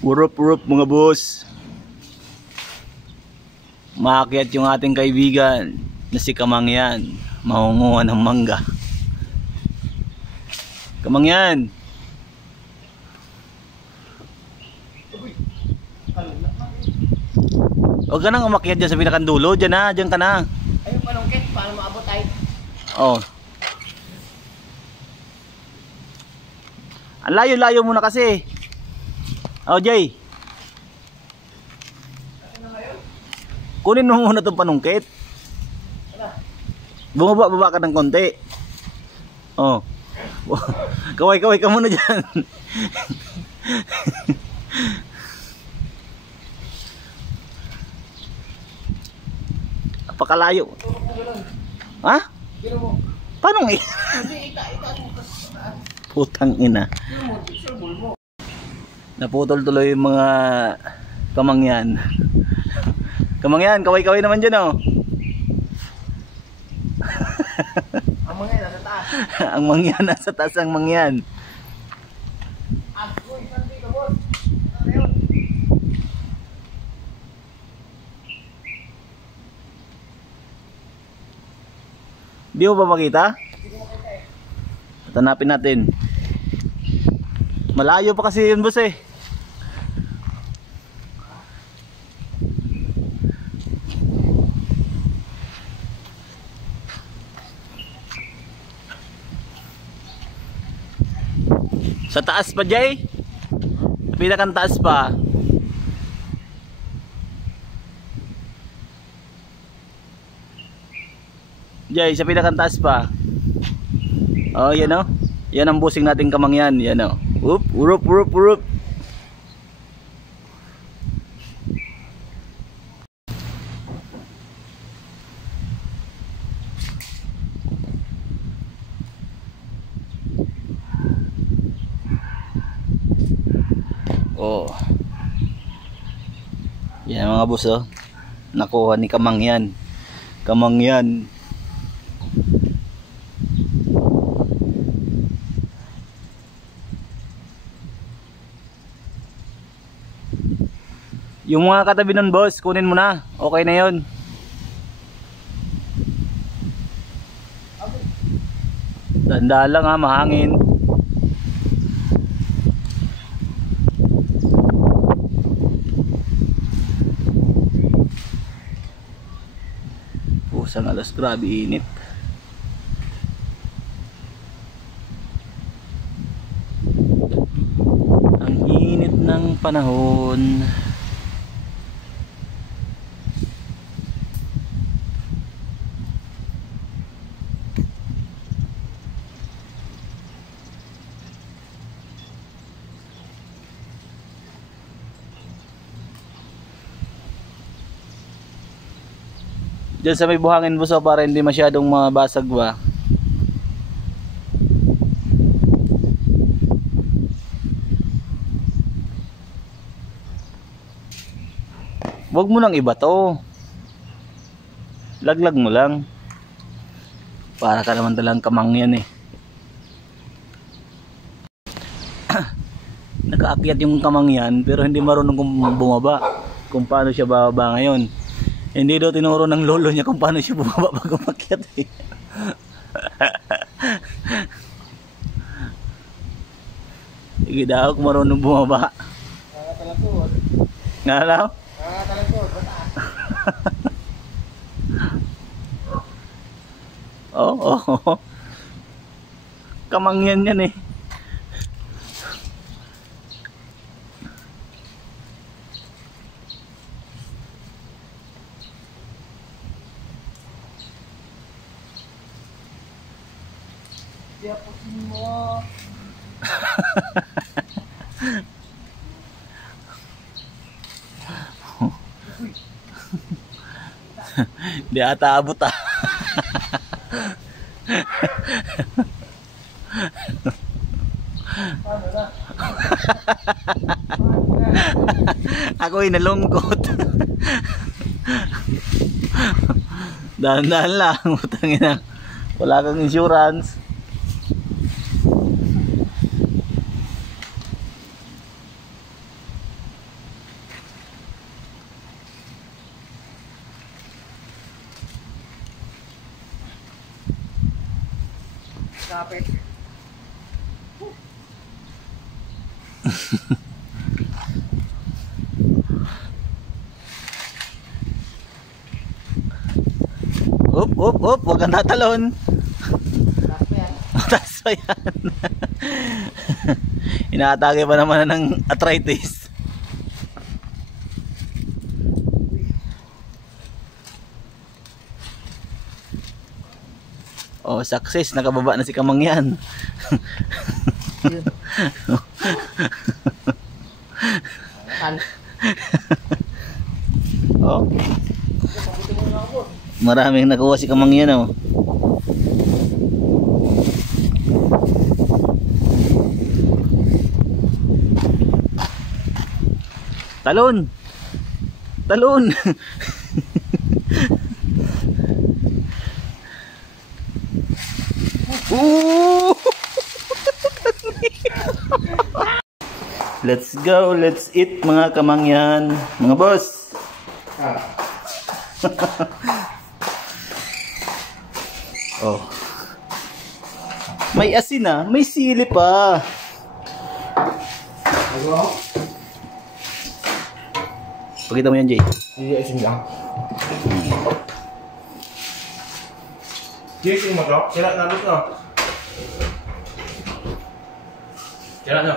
Urup-urup mga boss. Maakyat yung ating kaibigan na si Kamangyan. Mahunguhan ng mangga. Kamangyan. Huwag ka nang umakyat dyan sa pinakandulo. Dyan na, dyan ka na. Ayun palungkit, paano maabot ay? Oh. Ang layo-layo muna kasi. Oh, Jay. Kunin mo muna itong panungkit. Bumaba ka ng konti. Oh. Kaway-kaway ka muna dyan. Apakalayo. Ha? Paano nga? Putang ina. Naputol tuloy yung mga kamangyan. Kamangyan, kaway-kaway naman dyan oh. Ang mangyan nasa taas. Ang mangyan nasa taas ang mangyan. Uy, sandi ka boss. Ano yun? Di mo ba makita? Tanapin natin. Malayo pa kasi yun boss eh. Sa taas pa, Jay? Pinakang taas pa. Jay, sa pinakang taas pa. Oh, yan oh. Yan ang busing nating kamangyan. Yan oh. Up, urup, urup, urup. Oh. Yan mga boss oh. Nakuha ni Kamangyan. Kamangyan. Yung mga katabi nun boss, kunin mo na. Okay na yun. Tanda lang ha, mahangin. Pusang alas, grabe init. Ang init ng panahon. Diyan sa may buhangin buso para hindi masyadong mabasag ba. Huwag mo nang iba to. Laglag mo lang. Para ka naman talang kamangyan eh. Nakaakyat yung kamangyan pero hindi marunong kung bumaba. Kung paano siya bababa ngayon. Hindi daw tinuro ng lolo niya kung paano siya bumaba pag umakyat eh. Sige daw kung marunong bumaba. Nakakatalakot. Nga daw? Nakakatalakot, bataas. Oo. Kamangyan yan eh. Siyapusin mo. Di ata abot ah. Paano na? Ako'y nalungkot. Dahan-dahan lang. Utangin na. Wala kang insurance. Kapit. Up, huwag kang tatalon. Last pa yan. Mataas pa yan. Inaatake pa naman na ng arthritis. Oh, success, nakababa na si Kamangyan. Oh. Maraming nakuha si Kamangyan, oh. Talon. Talon. Let's go, let's eat mga Kamangyan. Mga boss. Oh. May asin na, may sili pa. Pakita mo yan, Jay. Hindi, asin lang. Jay, mo to? Sira na ito. Sira na.